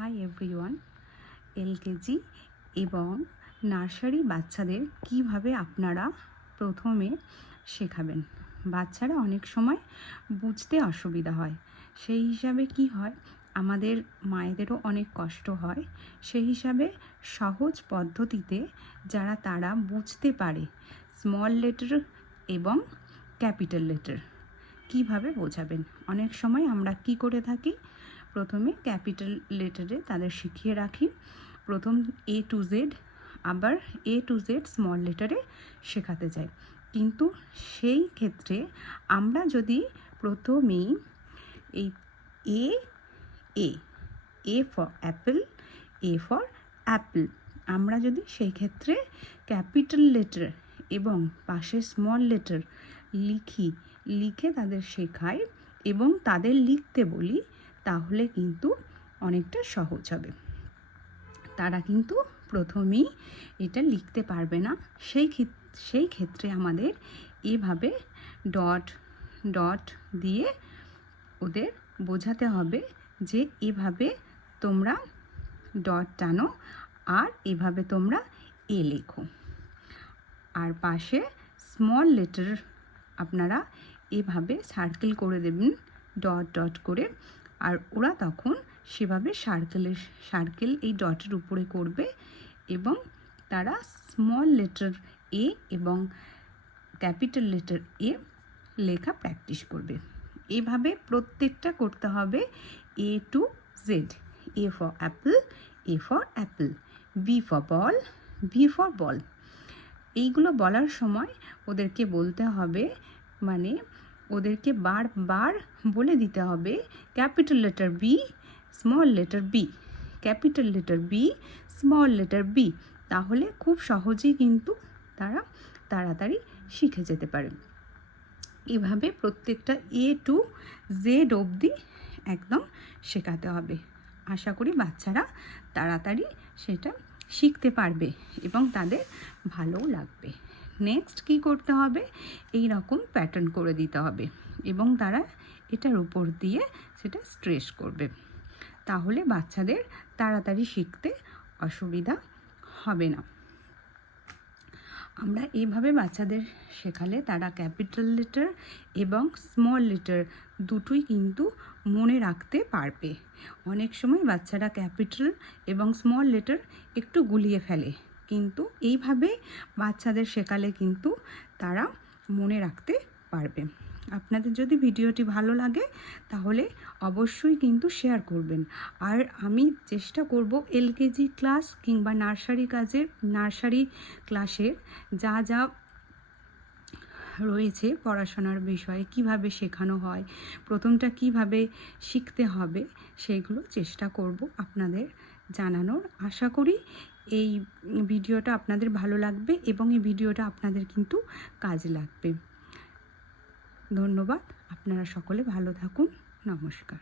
Hi everyone. LKG এবং nursery বাচ্চাদের কিভাবে আপনারা প্রথমে শেখাবেন। বাচ্চারা অনেক সময় বুঝতে অসুবিধা হয়, সেই হিসাবে কি হয়, আমাদের মায়েদেরও অনেক কষ্ট হয়। সেই হিসাবে সহজ পদ্ধতিতে যারা তারা বুঝতে পারে স্মল লেটার এবং ক্যাপিটাল লেটার কিভাবে বোঝাবেন। অনেক সময় আমরা কি করে থাকি, প্রথমে ক্যাপিটাল লেটারে তাদের শিখিয়ে রাখি, প্রথম A to Z, আবার A to Z স্মল লেটারে শেখাতে চাই। কিন্তু সেই ক্ষেত্রে আমরা যদি প্রথমেই এই A for Apple, A for Apple, আমরা যদি সেই ক্ষেত্রে ক্যাপিটাল লেটার এবং পাশে স্মল লেটার লিখে তাদের শেখাই এবং তাদের লিখতে বলি, তাহলে কিন্তু অনেকটা সহজ হবে। তারা কিন্তু প্রথমেই এটা লিখতে পারবে না। সেই ক্ষেত্রে আমাদের এভাবে ডট ডট দিয়ে ওদের বোঝাতে হবে যে এভাবে তোমরা ডট টানো আর এভাবে তোমরা এ লেখো। আর পাশে স্মল লেটার আপনারা এভাবে সার্কেল করে দেবেন ডট ডট করে, আর ওরা তখন সেভাবে সার্কেল এই ডটের উপরে করবে এবং তারা স্মল লেটার এ এবং ক্যাপিটাল লেটার এ লেখা প্র্যাকটিস করবে। এভাবে প্রত্যেকটা করতে হবে। A to Z, A for apple, A for apple, B for ball, B for ball। এইগুলো বলার সময় ওদেরকে বলতে হবে, মানে ওদেরকে বারবার বলে দিতে হবে capital letter B, small letter B, capital letter B, small letter B। তাহলে খুব সহজেই কিন্তু তারা তাড়াতাড়ি শিখে যেতে পারে। এভাবে প্রত্যেকটা A to Z অবধি একদম শেখাতে হবে। আশা করি বাচ্চারা তাড়াতাড়ি সেটা শিখতে পারবে এবং তাদের ভালোও লাগবে। নেক্সট কি করতে হবে, এই রকম প্যাটার্ন করে দিতে হবে এবং তারা এটার উপর দিয়ে সেটা স্ট্রেস করবে। তাহলে বাচ্চাদের তাড়াতাড়ি শিখতে অসুবিধা হবে না। আমরা এইভাবে বাচ্চাদের শেখালে তারা ক্যাপিটাল লেটার এবং স্মল লেটার দুটোই কিন্তু মনে রাখতে পারবে। অনেক সময় বাচ্চারা ক্যাপিটাল এবং স্মল লেটার একটু গুলিয়ে ফেলে, কিন্তু এইভাবে বাচ্চাদের শেখালে কিন্তু তারা মনে রাখতে পারবে। আপনাদের যদি ভিডিওটি ভালো লাগে তাহলে অবশ্যই কিন্তু শেয়ার করবেন। আর আমি চেষ্টা করব এলকেজি ক্লাস কিংবা নার্সারি ক্লাসের যা যা রয়েছে পড়াশোনার বিষয়ে, কিভাবে শেখানো হয়, প্রথমটা কিভাবে শিখতে হবে, সেইগুলো চেষ্টা করব আপনাদের জানানোর। আশা করি এই ভিডিওটা আপনাদের ভালো লাগবে এবং এই ভিডিওটা আপনাদের কিন্তু কাজে লাগবে। ধন্যবাদ। আপনারা সকলে ভালো থাকুন। নমস্কার।